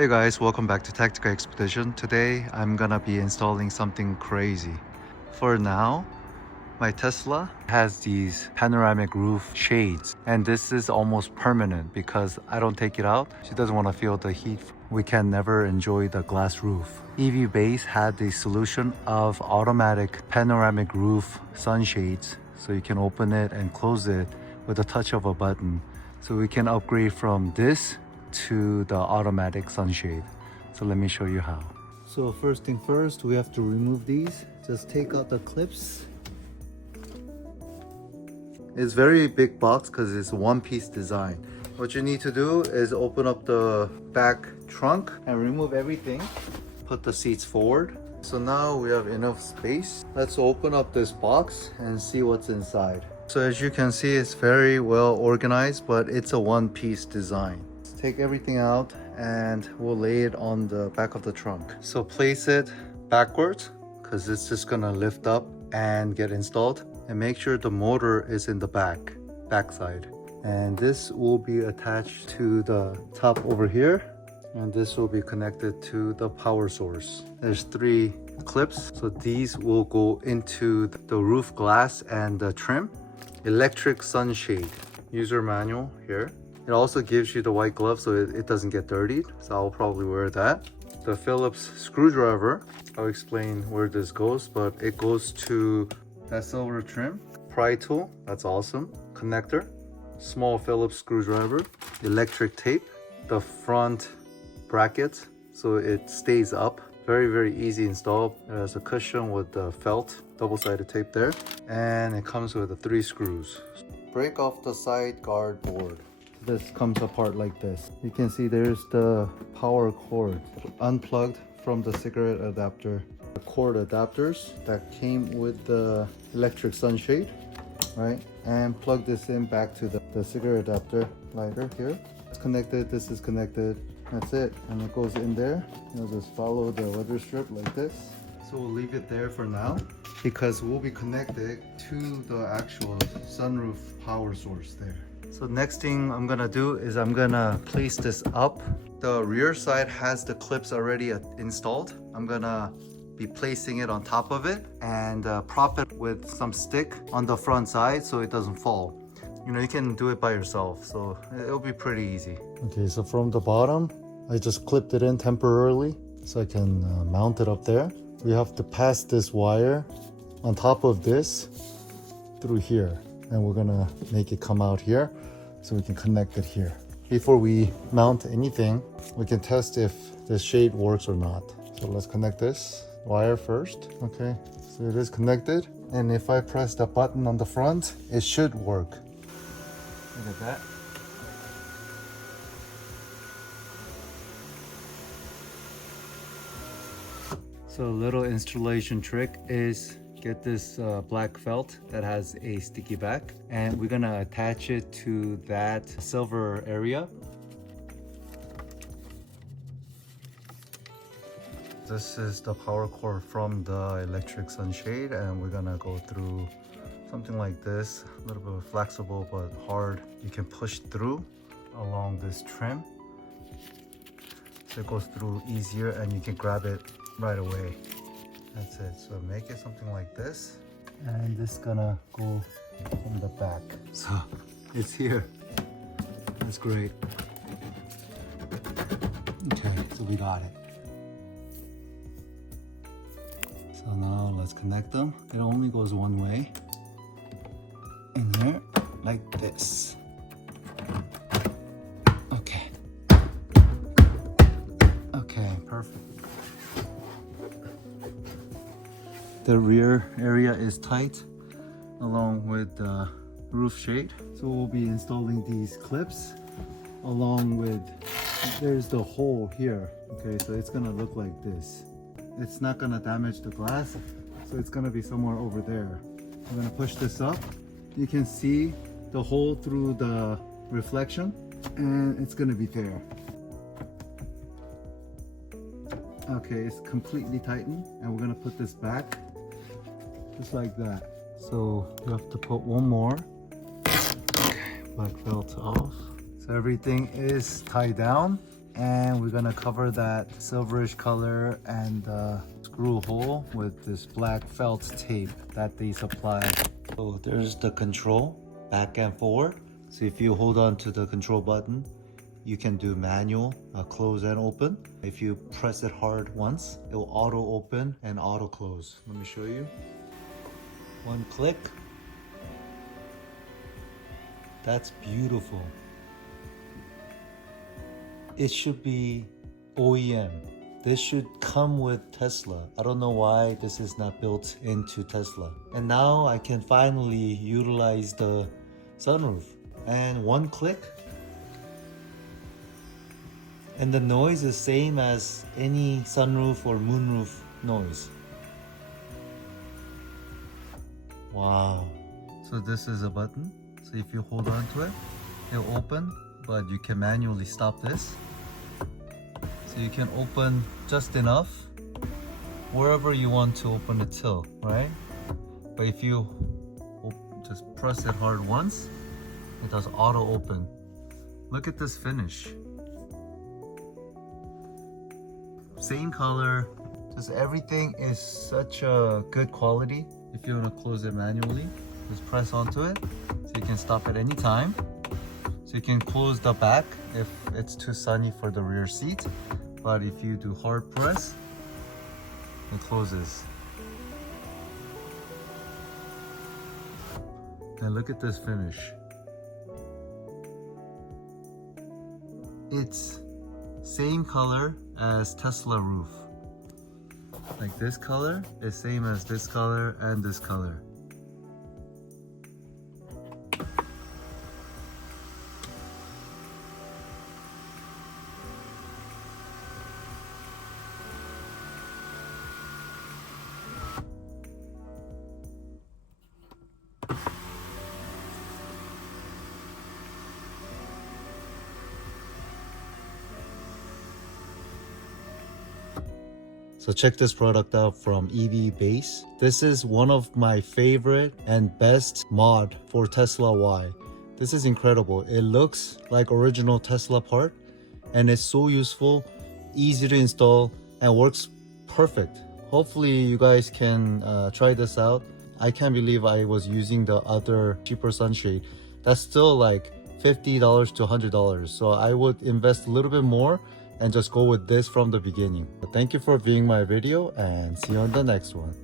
Hey guys, welcome back to Tactical Expedition. Today I'm gonna be installing something crazy. For now, my Tesla has these panoramic roof shades, and this is almost permanent because I don't take it out. She doesn't want to feel the heat. We can never enjoy the glass roof. EV Base had the solution of automatic panoramic roof sunshades, so you can open it and close it with a touch of a button. So we can upgrade from this to the automatic sunshade. So let me show you how. So first thing first, we have to remove these. Just take out the clips. It's very big box because it's a one-piece design. What you need to do is open up the back trunk and remove everything. Put the seats forward. So now we have enough space. Let's open up this box and see what's inside. So as you can see, it's very well organized, but it's a one-piece design. Let's take everything out and we'll lay it on the back of the trunk. So place it backwards because it's just gonna lift up and get installed. And make sure the motor is in the back side. And this will be attached to the top over here. And this will be connected to the power source. There's 3 clips. So these will go into the roof glass and the trim. Electric sunshade. User manual here. It also gives you the white glove so it doesn't get dirtied. So I'll probably wear that. The Phillips screwdriver. I'll explain where this goes, but it goes to that silver trim. Pry tool, that's awesome. Connector, small Phillips screwdriver, electric tape, the front bracket so it stays up. Very easy install. It has a cushion with the felt, double-sided tape there. And it comes with the 3 screws. Break off the side guard board. This comes apart like this. You can see there's the power cord unplugged from the cigarette adapter. The cord adapters that came with the electric sunshade, right? And plug this in back to the cigarette adapter lighter here. It's connected, this is connected, that's it. And it goes in there. You'll just follow the weather strip like this. So we'll leave it there for now because we'll be connected to the actual sunroof power source there. So next thing I'm gonna do is I'm gonna place this up. The rear side has the clips already installed. I'm gonna be placing it on top of it and prop it with some stick on the front side so it doesn't fall. You know, you can do it by yourself, so it'll be pretty easy. Okay, so from the bottom, I just clipped it in temporarily so I can mount it up there. We have to pass this wire on top of this through here, and we're gonna make it come out here so we can connect it here. Before we mount anything, we can test if the shade works or not. So let's connect this wire first. Okay, so it is connected, and if I press the button on the front, it should work. Look at that. So a little installation trick is get this black felt that has a sticky back, and we're gonna attach it to that silver area. This is the power cord from the electric sunshade, and we're gonna go through something like this, a little bit flexible but hard. You can push through along this trim so it goes through easier and you can grab it right away. That's it. So make it something like this, and this is gonna go from the back. So it's here. That's great. Okay, so we got it. So now let's connect them. It only goes one way. In here, like this. Okay. Okay, perfect. The rear area is tight along with the roof shade. So we'll be installing these clips along with, there's the hole here. Okay, so it's gonna look like this. It's not gonna damage the glass, so it's gonna be somewhere over there. I'm gonna push this up. You can see the hole through the reflection, and it's gonna be there. Okay, it's completely tightened, and we're gonna put this back just like that. So we have to put one more. Okay, black felt off. So everything is tied down. And we're gonna cover that silverish color and screw hole with this black felt tape that they supply. So there's the control, back and forward. So if you hold on to the control button, you can do manual, close and open. If you press it hard once, it will auto open and auto close. Let me show you. One click. That's beautiful. It should be OEM. This should come with Tesla. I don't know why this is not built into Tesla. And now I can finally utilize the sunroof. And one click. And the noise is same as any sunroof or moonroof noise. Wow. So this is a button. So if you hold on to it, it'll open, but you can manually stop this. So you can open just enough wherever you want to open it till, right? But if you just press it hard once, it does auto open. Look at this finish. Same color, just everything is such a good quality. If you want to close it manually, just press onto it so you can stop at any time. So you can close the back if it's too sunny for the rear seat. But if you do hard press, it closes. And look at this finish. It's same color as Tesla roof. Like this color is same as this color and this color. So check this product out from EV Base. This is one of my favorite and best mod for Tesla Y. This is incredible. It looks like original Tesla part and it's so useful, easy to install and works perfect. Hopefully you guys can try this out. I can't believe I was using the other cheaper sunshade. That's still like $50 to $100. So I would invest a little bit more and just go with this from the beginning. Thank you for viewing my video and see you on the next one.